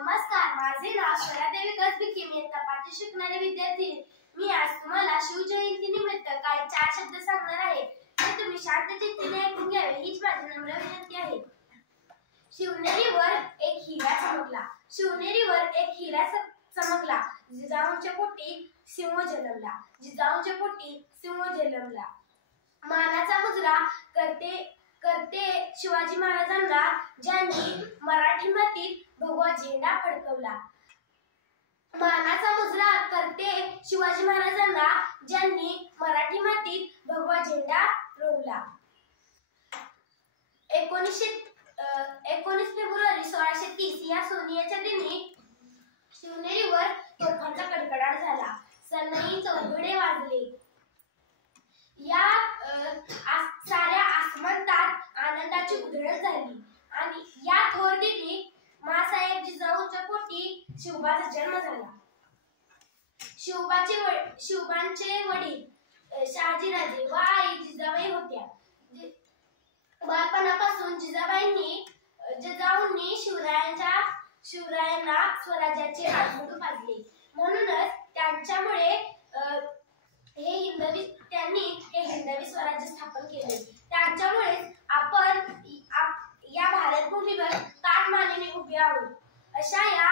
नमस्कार, माझे नाव स्वरादेवी कसबिके, मी इयत्ता 5वी शिकणारी विद्यार्थी. मी आज तुम्हाला शिवजयंतीनिमित्त काही 4 शब्द सांगणार आहे. ते तुम्ही शांत चित्ताने ऐकून घ्यावे हीच माझी नम्र विनंती आहे. शिवनेरीवर एक हिरा चमकला, शिवनेरीवर एक हिरा चमकला, जिजाऊंच्या पोटी सिंह जन्मला, जिजाऊंच्या पोटी सिंह जन्मला. मानाचा मुजरा करते शिवाजी महाराजांना, ज्यांनी मराठी मातीत भगवा झेंडा फडकवला. मानाचा मुजरा करते शिवाजी महाराजांना, ज्यांनी मराठी मातीत भगवा झेंडा रोवला. 19 फेब्रुवारी 1630 या सोनियाच्या दिनी शिवनेरीवर तोफांचा कडकडाट झाला, सनई चौघडे वाजले. या साऱ्या आसमंतात आनंदाची उधळण झाली आणि या थोर दिनी माँसाहेब जिजाऊंच्या पोटी शिवबाचा जन्म झाला. शिवबांचे वडील शहाजीराजे व आई जिजाबाई होत्या. बालपणापासून जिजाऊंनी शिवरायांना स्वराज्याचे आत्मदूत पाजले. म्हणूनच त्यांनी हे हिंदवी स्वराज्य स्थापन केले. त्यांच्यामुळे आपण या भारत भूमीवर ताठ मानेने उभे आहोत. अशा या